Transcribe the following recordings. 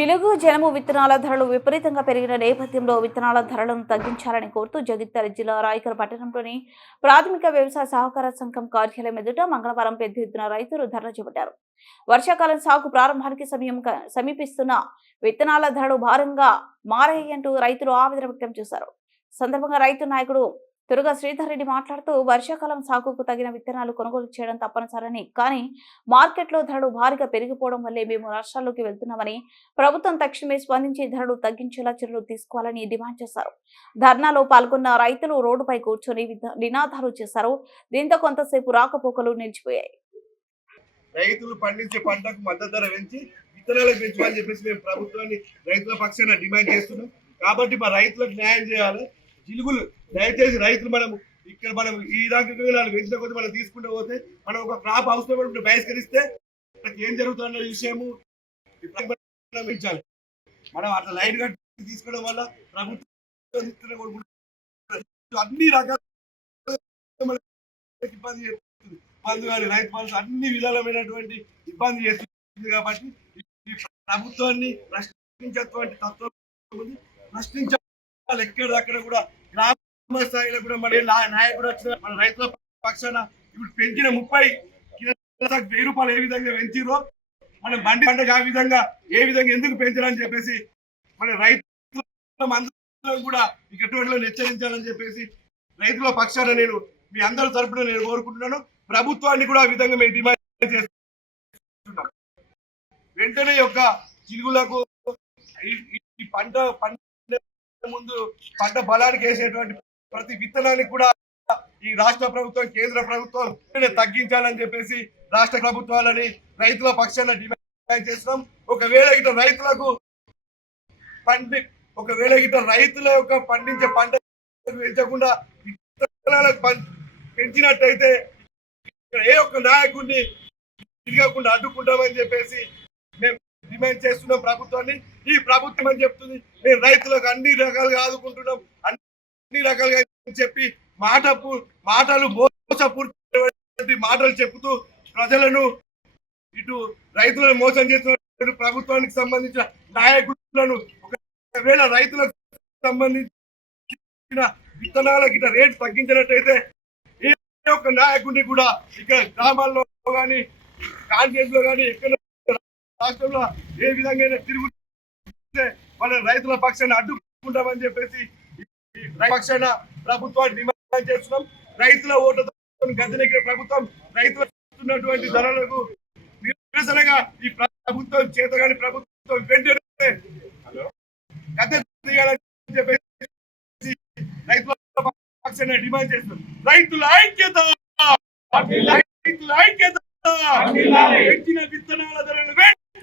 జిలుగు జనము విత్తనాల ధరలు విపరీతంగా పెరిగిన నేపథ్యంలో విత్తనాల ధరలను తగ్గించాలని కోరుతూ జగిత్యాల జిల్లా రాయకర పట్టణంలోని ప్రాథమిక వ్యవసాయ సహకార సంఘం కార్యాలయం ఎదుట మంగళవారం పెద్ద ఎత్తున రైతులు ధరలు చేపట్టారు. వర్షాకాలం సాగు ప్రారంభానికి సమయం సమీపిస్తున్న విత్తనాల ధరలు భారంగా మారాయంటూ రైతులు ఆవేదన వ్యక్తం చేశారు. సందర్భంగా రైతు నాయకుడు తురుగా శ్రీధర్ రెడ్డి మాట్లాడుతూ వర్షాకాలం సాగుకు తగిన విత్తనాలు కొనుగోలు చేయడం తప్పనిసరని. కానీ మార్కెట్లో ధరలు భారీగా పెరిగిపోవడం వల్లే మేము రాష్ట్రాల్లోకి వెళ్తున్నామని ప్రభుత్వం తక్షణమే స్పందించి ధరలు తగ్గించేలా చర్యలు తీసుకోవాలని డిమాండ్ చేశారు. ధర్నాలో పాల్గొన్న రైతులు రోడ్డుపై కూర్చొని నినాదాలు చేశారు. దీంతో కొంతసేపు రాకపోకలు నిలిచిపోయాయి. రైతులు పండించే పంటకు మద్దతు ధర పెంచి విత్తనాలకు పెంచమని చెప్పేసి మేము ప్రభుత్వాన్ని రైతుల పక్షాన డిమాండ్ చేస్తున్నాం. కాబట్టి మా రైతులకు న్యాయం చేయాలి. జిలుగులు. దయచేసి రైతులు మనం ఇక్కడ మనం ఈ దాకా వాళ్ళు పెంచిన కొద్ది మనం తీసుకుంటూ పోతే మనం ఒక క్రాప్ అవసరం బహిష్కరిస్తే మనకి ఏం జరుగుతుందన్న విషయము మనం అట్లా లైన్గా తీసుకోవడం వల్ల ప్రభుత్వం అన్ని రకాల ఇబ్బంది చేస్తుంది. ఇబ్బంది కానీ రైతు పాలసీ అన్ని విధాలమైనటువంటి ఇబ్బంది చేస్తుంది కాబట్టి ప్రభుత్వాన్ని ప్రశ్నించేటువంటి తత్వం ఉంది ఎక్కడ అక్కడ కూడా గ్రామ స్థాయిలో కూడా మన నాయకుడు వచ్చిన మన రైతుల పక్షాన ఇప్పుడు పెంచిన ముప్పై వెయ్యి రూపాయలు ఏ విధంగా పెంచిరో మన బండి పంటకు ఆ విధంగా ఏ విధంగా ఎందుకు పెంచాలని చెప్పేసి మన రైతుల అందరం కూడా ఇటువంటి హెచ్చరించాలని చెప్పేసి రైతుల పక్షాన నేను మీ అందరి తరపున నేను కోరుకుంటున్నాను. ప్రభుత్వాన్ని కూడా ఆ విధంగా మేము డిమాండ్ చేస్తున్నాం. వెంటనే యొక్క చిలుగులకు ఈ పంట పంట ముందు పంట బలానికి వేసేటువంటి ప్రతి విత్తనానికి కూడా ఈ రాష్ట్ర ప్రభుత్వం కేంద్ర ప్రభుత్వం తగ్గించాలని చెప్పేసి రాష్ట్ర ప్రభుత్వాలని రైతుల పక్షాన డిమాండ్ చేస్తున్నాం. ఒకవేళ ఇటు రైతులకు పండి ఒకవేళ ఇటు రైతుల యొక్క పండించే పంట పెంచకుండా విత్తనాలకు పెంచినట్టయితే ఏ ఒక్క నాయకుడిని తిరగకుండా అడ్డుకుంటామని చెప్పేసి డిమాండ్ చేస్తున్నాం ప్రభుత్వాన్ని ఈ ప్రభుత్వం అని చెప్తుంది. మేము రైతులకు అన్ని రకాలుగా ఆదుకుంటున్నాం. అన్ని రకాలుగా చెప్పి మాట మాటలు మోసపూర్తి మాటలు చెప్తూ ప్రజలను ఇటు రైతులను మోసం చేస్తున్న ప్రభుత్వానికి సంబంధించిన నాయకులను ఒకవేళ రైతులకు సంబంధించిన విత్తనాలకి రేటు తగ్గించినట్టయితే ఏ ఒక్క నాయకుడిని కూడా ఇక్కడ గ్రామాల్లో కానీ కాన్ఫరెన్స్లో కానీ ఎక్కడ రాష్ట్రంలో ఏ విధంగా తిరుగుతే మన రైతుల పక్షాన్ని అడ్డుకుంటామని చెప్పేసి పక్షాన ప్రభుత్వాన్ని డిమాండ్ చేస్తున్నాం. రైతుల ఓట్లతో గద్దెనెక్కిన ప్రభుత్వం రైతులు ధరలకు నిరసనగా ఈ ప్రభుత్వం చేతగాని ప్రభుత్వం వెంటనే గద్దె దిగాలని చెప్పేసి రైతుల పక్షాన డిమాండ్ చేస్తున్నాం. రైతుల ఐక్యత! రైతుల ఐక్యత! పెంచిన విత్తనాల ధరలు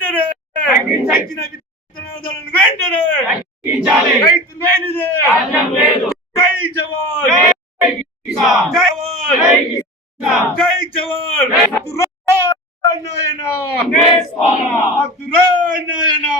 వెంటనే! పెంచిన విత్తనాల ధరలు వెంటనే రైతు లేనిదే! జై జవాన్! జై జవాన్! జై జవాన్! నాయనా నాయనా